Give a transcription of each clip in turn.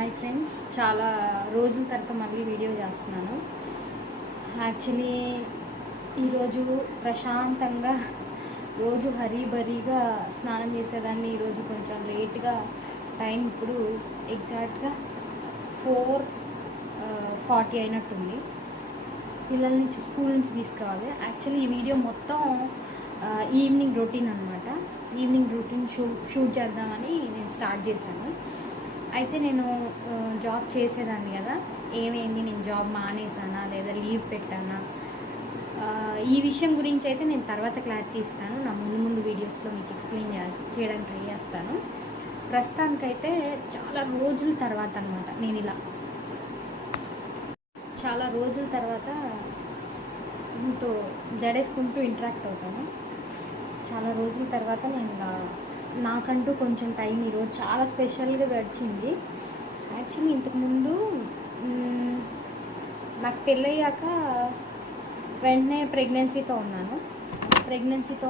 Hi friends, చాలా రోజుల తర్వాత మళ్ళీ వీడియో చేస్తున్నాను. యాక్చువల్లీ ఈరోజు ప్రశాంతంగా రోజు హరీబరీగా స్నానం చేసేదాన్ని. ఈరోజు కొంచెం లేట్గా, టైం ఇప్పుడు ఎగ్జాక్ట్గా 4:40 అయినట్టుంది. పిల్లల్ని స్కూల్ నుంచి తీసుకురావాలి. యాక్చువల్లీ ఈ వీడియో మొత్తం ఈవినింగ్ రొటీన్ అనమాట. ఈవినింగ్ రొటీన్ షూట్ చేద్దామని నేను స్టార్ట్ చేశాను. అయితే నేను జాబ్ చేసేదాన్ని కదా, ఏమైంది, నేను జాబ్ మానేసానా లేదా లీవ్ పెట్టానా, ఈ విషయం గురించి అయితే నేను తర్వాత క్లారిటీ ఇస్తాను. నా ముందు వీడియోస్లో మీకు ఎక్స్ప్లెయిన్ చేయడానికి ట్రై చేస్తాను. ప్రస్తుతానికైతే చాలా రోజుల తర్వాత అనమాట నేను ఇలా చాలా రోజుల తర్వాత మీతో జడేసుకుంటూ ఇంటరాక్ట్ అవుతాను. చాలా రోజుల తర్వాత నేను ఇలా నాకంటూ కొంచెం టైం ఈరోజు చాలా స్పెషల్గా గడిచింది. యాక్చువల్లీ ఇంతకుముందు నాకు పెళ్ళయ్యాక వెంటనే ప్రెగ్నెన్సీతో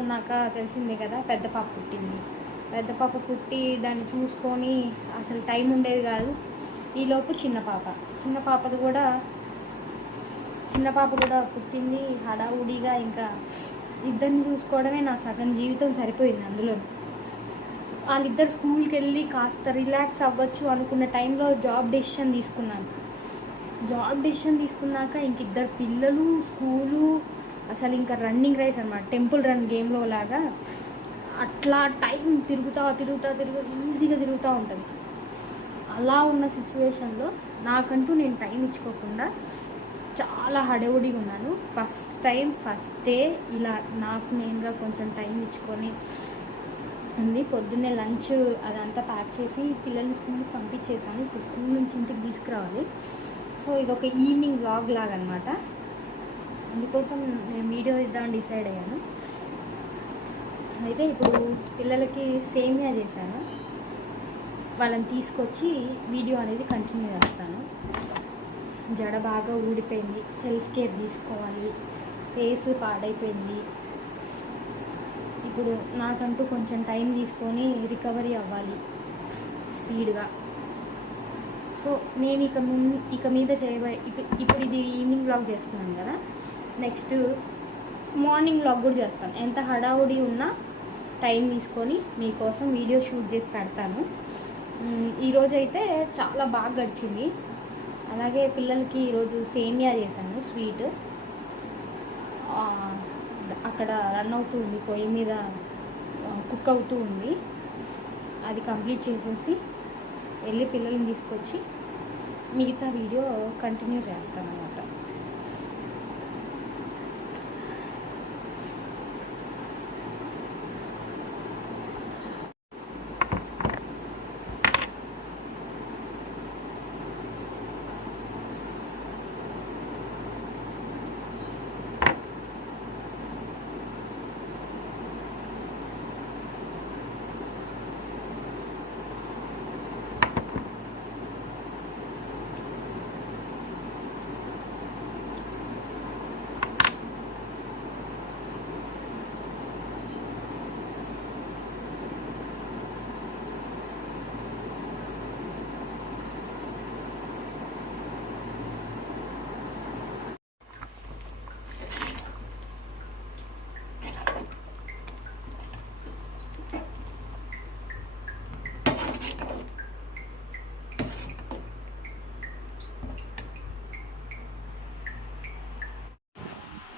ఉన్నాక తెలిసిందే కదా, పెద్ద పాప పుట్టింది. పెద్ద పాప పుట్టి దాన్ని చూసుకొని అసలు టైం ఉండేది కాదు. ఈలోపు చిన్న పాప కూడా పుట్టింది. హడావుడిగా ఇంకా ఇద్దరిని చూసుకోవడమే నా సగం జీవితం సరిపోయింది. అందులో వాళ్ళిద్దరు స్కూల్కి వెళ్ళి కాస్త రిలాక్స్ అవ్వచ్చు అనుకున్న టైంలో జాబ్ డెసిషన్ తీసుకున్నాక ఇంక ఇద్దరు పిల్లలు, స్కూలు, అసలు ఇంకా రన్నింగ్ రేస్ అనమాట, టెంపుల్ రన్ గేమ్లో లాగా. అట్లా టైం తిరుగుతా ఈజీగా తిరుగుతూ ఉంటుంది. అలా ఉన్న సిచ్యువేషన్లో నాకంటూ నేను టైం ఇచ్చుకోకుండా చాలా హడావుడిగా ఉన్నాను. ఫస్ట్ డే ఇలా నాకు నేనుగా కొంచెం టైం ఇచ్చుకొని ఉంది. పొద్దున్నే లంచ్ అదంతా ప్యాక్ చేసి పిల్లల్ని స్కూల్కి పంపించేసాను. ఇప్పుడు స్కూల్ నుంచి ఇంటికి తీసుకురావాలి. సో ఇది ఒక ఈవినింగ్ వ్లాగ్ లాగా అనమాట. అందుకోసం నేను వీడియో ఇద్దామని డిసైడ్ అయ్యాను. అయితే ఇప్పుడు పిల్లలకి సేమియా చేశాను. వాళ్ళని తీసుకొచ్చి వీడియో అనేది కంటిన్యూ చేస్తాను. జడ బాగా ఊడిపోయింది, సెల్ఫ్ కేర్ తీసుకోవాలి, ఫేస్ పాడైపోయింది. ఇప్పుడు నాకంటూ కొంచెం టైం తీసుకొని రికవరీ అవ్వాలి స్పీడ్గా. సో నేను ఇక మీద ఇప్పుడు ఇది ఈవినింగ్ వ్లాగ్ చేస్తున్నాను కదా, నెక్స్ట్ మార్నింగ్ వ్లాగ్ కూడా చేస్తాను. ఎంత హడావుడి ఉన్నా టైం తీసుకొని మీకోసం వీడియో షూట్ చేసి పెడతాను. ఈరోజైతే చాలా బాగా గడిచింది. అలాగే పిల్లలకి ఈరోజు సేమియా చేశాను, స్వీట్. అక్కడ రన్ అవుతూ ఉంది, పొయ్యి మీద కుక్ అవుతూ ఉంది. అది కంప్లీట్ చేసేసి వెళ్ళి పిల్లల్ని తీసుకొచ్చి మిగతా వీడియో కంటిన్యూ చేస్తాను అన్నమాట.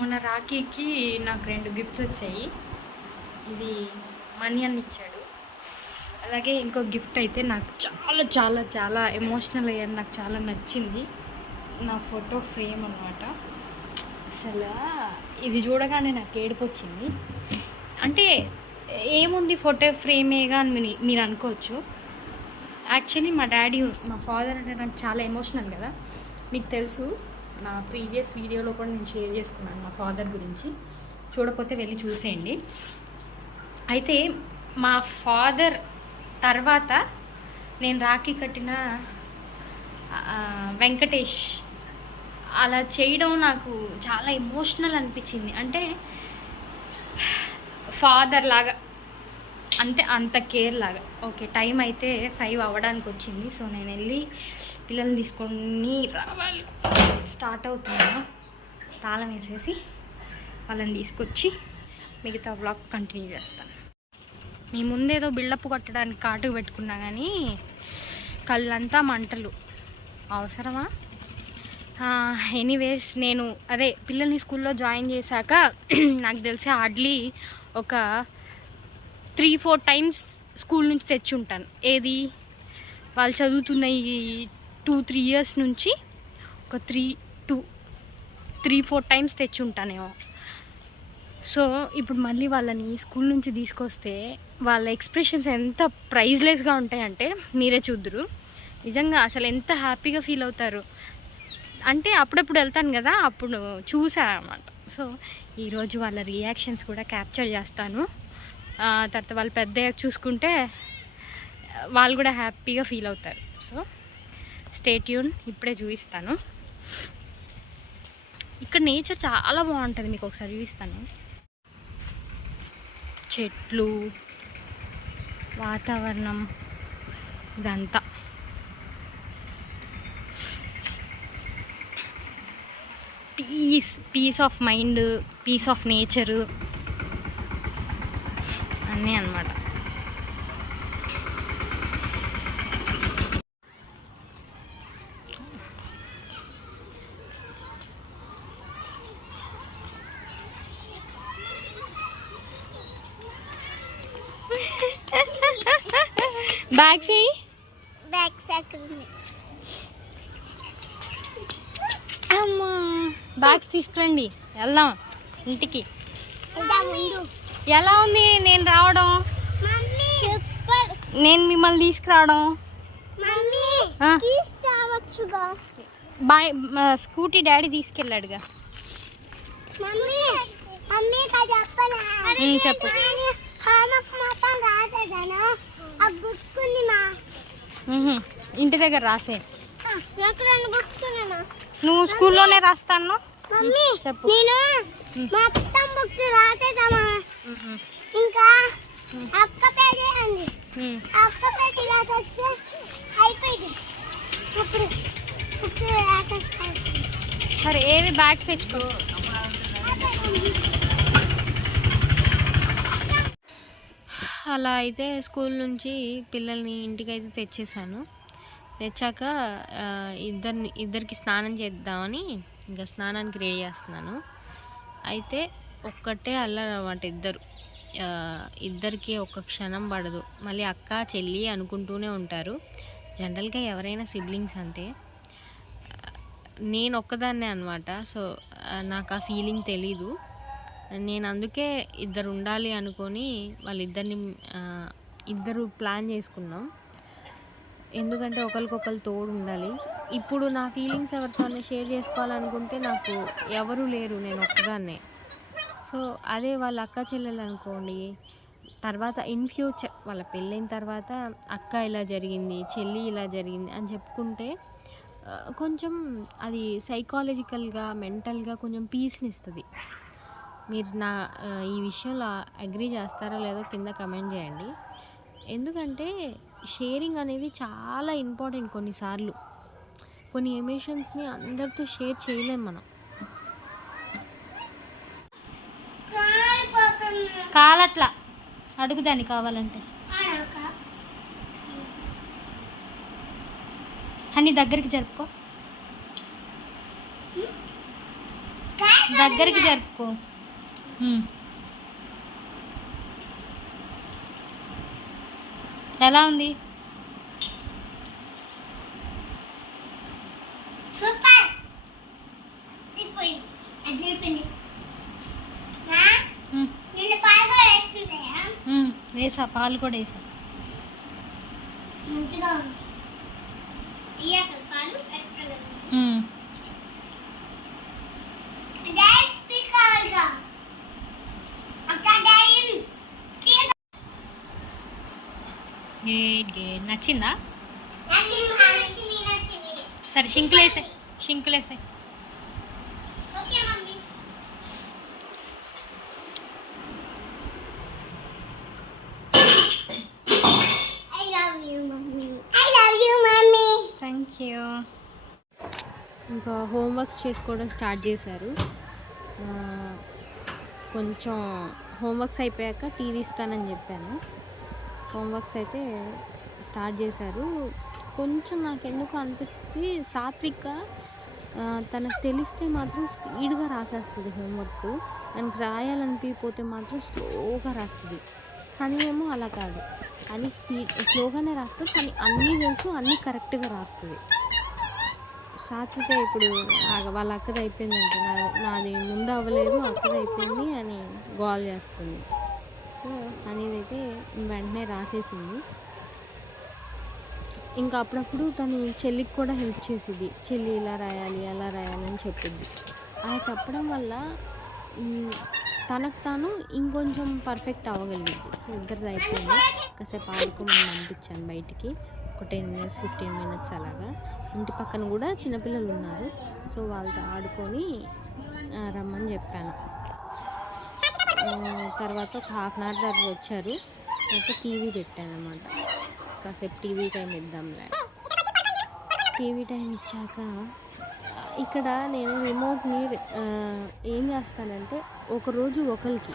మొన్న రాఖీకి నాకు 2 గిఫ్ట్స్ వచ్చాయి. ఇది మనీ అని ఇచ్చాడు. అలాగే ఇంకో గిఫ్ట్ అయితే నాకు చాలా చాలా చాలా ఎమోషనల్ అయ్యాను, నాకు చాలా నచ్చింది. నా ఫోటో ఫ్రేమ్ అన్నమాట. అసలు ఇది చూడగానే నాకు ఏడుపు వచ్చింది. అంటే ఏముంది, ఫోటో ఫ్రేమేగా అని మీరు అనుకోవచ్చు. యాక్చువల్లీ మా ఫాదర్ అంటే నాకు చాలా ఎమోషనల్ కదా, మీకు తెలుసు. నా ప్రీవియస్ వీడియోలో కూడా నేను షేర్ చేసుకున్నాను మా ఫాదర్ గురించి. చూడకపోతే వెళ్ళి చూసేయండి. అయితే మా ఫాదర్ తర్వాత నేను రాఖీ కట్టిన వెంకటేష్ అలా చేయడం నాకు చాలా ఎమోషనల్ అనిపించింది. అంటే ఫాదర్ లాగా అంటే అంత కేర్ లాగా. ఓకే, టైం అయితే 5 అవ్వడానికి వచ్చింది. సో నేను వెళ్ళి పిల్లల్ని తీసుకొని రావాలి. స్టార్ట్ అవుతున్నాను. తాళం వేసేసి వాళ్ళని తీసుకొచ్చి మిగతా బ్లాగ్ కంటిన్యూ చేస్తాను. మీ ముందేదో బిల్డప్ కొట్టడానికి కాటుకు పెట్టుకున్నా కానీ కళ్ళంతా మంటలు. అవసరమా? ఎనీవేస్, నేను అదే పిల్లల్ని స్కూల్లో జాయిన్ చేశాక నాకు తెలిసి హార్డ్లీ ఒక 3-4 టైమ్స్ స్కూల్ నుంచి తెచ్చి ఉంటాను. ఏది వాళ్ళు చదువుతున్న ఈ 2-3 ఇయర్స్ నుంచి ఒక 3-4 టైమ్స్ తెచ్చి ఉంటానేమో. సో ఇప్పుడు మళ్ళీ వాళ్ళని స్కూల్ నుంచి తీసుకొస్తే వాళ్ళ ఎక్స్ప్రెషన్స్ ఎంత ప్రైజ్లెస్గా ఉంటాయంటే మీరే చూద్దురు. నిజంగా అసలు ఎంత హ్యాపీగా ఫీల్ అవుతారు అంటే అప్పుడప్పుడు వెళ్తాను కదా, అప్పుడు చూసాను అన్నమాట. సో ఈరోజు వాళ్ళ రియాక్షన్స్ కూడా క్యాప్చర్ చేస్తాను. తర్వాత వాళ్ళు పెద్దయ్యాక చూసుకుంటే వాళ్ళు కూడా హ్యాపీగా ఫీల్ అవుతారు. సో స్టే ట్యూన్, ఇప్పుడే చూపిస్తాను. ఇక్కడ నేచర్ చాలా బాగుంటుంది, మీకు ఒకసారి చూపిస్తాను. చెట్లు, వాతావరణం, ఇదంతా peace of mind, peace of nature అన్నీ అన్నమాట. బ్యాగ్స్ అమ్మా, బ్యాగ్స్ తీసుకురండి, వెళ్దాం ఇంటికి. ఎలా ఉంది నేను రావడం, నేను మిమ్మల్ని తీసుకురావడం? స్కూటీ డాడీ తీసుకెళ్ళాడుగా. చెప్పు. ఇంటి దగ్గర రాసే. నువ్వు స్కూల్లోనే రాస్తాను. చెప్పు. ఇంకా అక్క పేజీ అక్క పేజీ అయిపోయింది. సరే, ఏవి బ్యాగ్స్ తెచ్చుకో. అలా అయితే స్కూల్ నుంచి పిల్లల్ని ఇంటికి అయితే తెచ్చేసాను. తెచ్చాక ఇద్దరికి స్నానం చేద్దామని ఇంకా స్నానానికి రెడీ చేస్తున్నాను. అయితే ఒక్కటే అల్లరి అన్నమాట. ఇద్దరికి ఒక్క క్షణం పడదు. మళ్ళీ అక్క చెల్లి అనుకుంటూనే ఉంటారు. జనరల్గా ఎవరైనా సిబ్లింగ్స్ అంతే. నేను ఒక్కదాన్నే అనమాట. సో నాకు ఆ ఫీలింగ్ తెలీదు. నేను అందుకే ఇద్దరు ఉండాలి అనుకొని ఇద్దరు ప్లాన్ చేసుకున్నాం. ఎందుకంటే ఒకరికొకరు తోడు ఉండాలి. ఇప్పుడు నా ఫీలింగ్స్ ఎవరితోనే షేర్ చేసుకోవాలనుకుంటే నాకు ఎవరు లేరు, నేను ఒక్కదాన్నే. సో అదే వాళ్ళ అక్క చెల్లెలు అనుకోండి, తర్వాత ఇన్ ఫ్యూచర్ వాళ్ళ పెళ్ళైన తర్వాత అక్క ఇలా జరిగింది, చెల్లి ఇలా జరిగింది అని చెప్పుకుంటే కొంచెం అది సైకాలజికల్గా, మెంటల్గా కొంచెం పీస్ని ఇస్తుంది. మీరు ఈ విషయంలో అగ్రీ చేస్తారో లేదో కింద కమెంట్ చేయండి. ఎందుకంటే షేరింగ్ అనేది చాలా ఇంపార్టెంట్. కొన్నిసార్లు కొన్ని ఎమోషన్స్ని అందరితో షేర్ చేయలేం మనం. కాలట్లా అడుగుదాన్ని కావాలంటే. అని దగ్గరికి జరుపుకో, దగ్గరికి జరుపుకో. ఎలా ఉంది? వేసా, పాలు కూడా వేసా. నచ్చిందా? సరే, షింకులేసాయి. Thank you. ఇంకా హోంవర్క్స్ చేసుకోవడం స్టార్ట్ చేశారు. కొంచెం హోంవర్క్స్ అయిపోయాక టీవీ ఇస్తానని చెప్పాను. హోంవర్క్స్ అయితే స్టార్ట్ చేశారు. కొంచెం నాకు ఎందుకు అనిపిస్తుంది, సాత్విక తనకు తెలిస్తే మాత్రం స్పీడ్గా రాసేస్తుంది హోంవర్క్. దానికి రాయాలనిపిపోతే మాత్రం స్లోగా రాస్తుంది. కానీ ఏమో అలా కాదు, అని స్లోగానే రాస్తుంది, కానీ అన్నీ తెలుసు, అన్నీ కరెక్ట్గా రాస్తుంది. సాత్విక ఇప్పుడు వాళ్ళ అక్కది అయిపోయిందంటే నాది ముందు అవ్వలేదు, అక్కది అయిపోయింది అని గోల్ చేస్తుంది. సో అనేది అయితే వెంటనే రాసేసింది. ఇంకా అప్పుడప్పుడు తను చెల్లికి కూడా హెల్ప్ చేసేది. చెల్లి ఇలా రాయాలి అలా రాయాలి అని చెప్పింది. అలా చెప్పడం వల్ల తనకు తాను ఇంకొంచెం పర్ఫెక్ట్ అవ్వగలిగింది. సో ఇద్దరిది అయిపోయింది. కాసేపు ఆడుకోమని పంపించాను బయటికి, ఒక 10 minutes 15 minutes అలాగా. ఇంటి పక్కన కూడా చిన్నపిల్లలు ఉన్నారు, సో వాళ్ళతో ఆడుకొని రమ్మని చెప్పాను. తర్వాత ఒక 1/2 hour తర్వాత వచ్చారు. అయితే టీవీ పెట్టాను అన్నమాట. కాసేపు టీవీ టైం ఇద్దాంలే. టీవీ టైం ఇచ్చాక ఇక్కడ నేను రిమోట్ని ఏం చేస్తానంటే, ఒకరోజు ఒకరికి,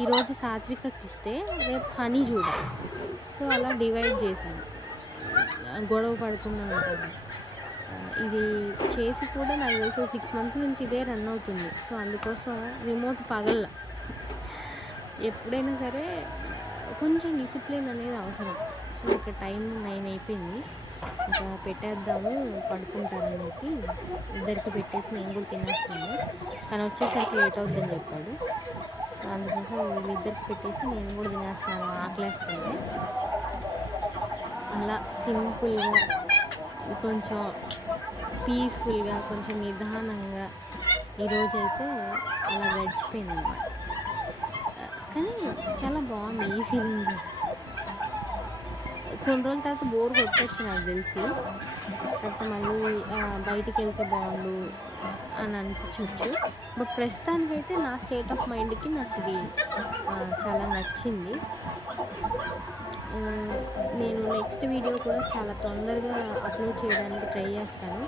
ఈరోజు సాత్వికకి ఇస్తే రేపు హనీ చూడాలి. సో అలా డివైడ్ చేశాను, గొడవ పడకుండా ఉంటాను. ఇది చేసి కూడా నాకు తెలిసి 6 months నుంచి ఇదే రన్ అవుతుంది. సో అందుకోసం రిమోట్ పగల. ఎప్పుడైనా సరే కొంచెం డిసిప్లిన్ అనేది అవసరం. సో ఇక్కడ టైం 9 అయిపోయింది, ఇంకా పెట్టేద్దాము పడుకుంటారని చెప్పి ఇద్దరికి పెట్టేసి నేను కూడా తినేస్తాను. తను వచ్చేసరికి లేట్ అవుతుందని చెప్పాడు. అందుకోసం వీళ్ళిద్దరికి పెట్టేసి నేను కూడా తినేస్తాను, ఆకలేస్తుంది. అలా సింపుల్గా, కొంచెం పీస్ఫుల్గా, కొంచెం నిదానంగా ఈరోజైతే అలా గడిచిపోయింది అన్నమాట. కానీ చాలా బాగుంది ఈ ఫీలింగ్. కొన్ని రోజుల తర్వాత బోర్ కొట్టచ్చు నాకు తెలిసి, తర్వాత మళ్ళీ బయటికి వెళ్తే బాగుండు అని అనిపించవచ్చు. బట్ ప్రస్తుతానికైతే నా స్టేట్ ఆఫ్ మైండ్కి నాకు ఇది చాలా నచ్చింది. నేను నెక్స్ట్ వీడియో కూడా చాలా తొందరగా అప్లోడ్ చేయడానికి ట్రై చేస్తాను.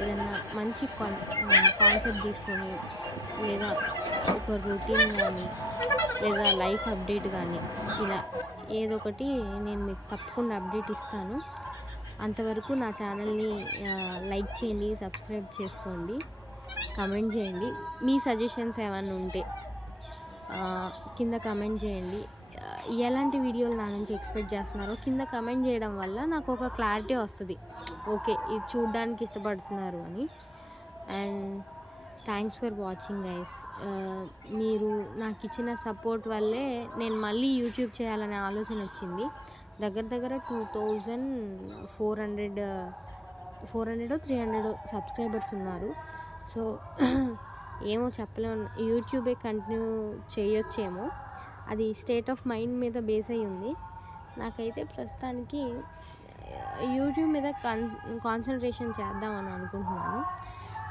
ఏదైనా మంచి కాన్సెప్ట్ తీసుకొని, లేదా ఒక రొటీన్ కానీ, లేదా లైఫ్ అప్డేట్ కానీ, ఇలా ఏదో ఒకటి నేను మీకు తప్పకుండా అప్డేట్ ఇస్తాను. అంతవరకు నా ఛానల్ని లైక్ చేయండి, సబ్స్క్రైబ్ చేసుకోండి, కమెంట్ చేయండి. మీ సజెషన్స్ ఏమైనా ఉంటే కింద కమెంట్ చేయండి. ఎలాంటి వీడియోలు నా నుంచి ఎక్స్పెక్ట్ చేస్తున్నారో కింద కమెంట్ చేయడం వల్ల నాకు ఒక క్లారిటీ వస్తుంది, ఓకే ఇది చూడడానికి ఇష్టపడుతున్నారు అని. And thanks for watching guys. మీరు నాకు ఇచ్చిన సపోర్ట్ వల్లే నేను మళ్ళీ యూట్యూబ్ చేయాలనే ఆలోచన వచ్చింది. దగ్గర 2400 300 సబ్స్క్రైబర్స్ ఉన్నారు. సో ఏమో చెప్పలేము, యూట్యూబే కంటిన్యూ చేయొచ్చేమో. అది స్టేట్ ఆఫ్ మైండ్ మీద బేస్ అయ్యి ఉంది. నాకైతే ప్రస్తుతానికి యూట్యూబ్ మీద కాన్సన్ట్రేషన్ చేద్దామని అనుకుంటున్నాను.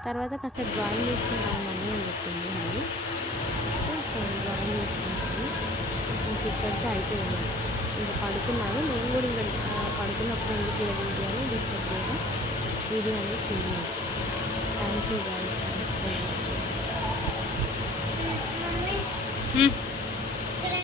తర్వాత కాసేపు డ్రాయింగ్ చేసుకుంటాను మమ్మీ అని చెప్పింది అది. డ్రాయింగ్ చేసుకుంటాను. ఇంక ఇక్కడితో అయిపోయింది. ఇంకా పడుకున్నాను. నేను కూడా ఇంకా పడుకున్నప్పుడు ఎందుకు వీడియో అని డిస్టర్బ్ చేయడం, వీడియో అనేది తీయలేదు. Thank you guys, thanks for watching.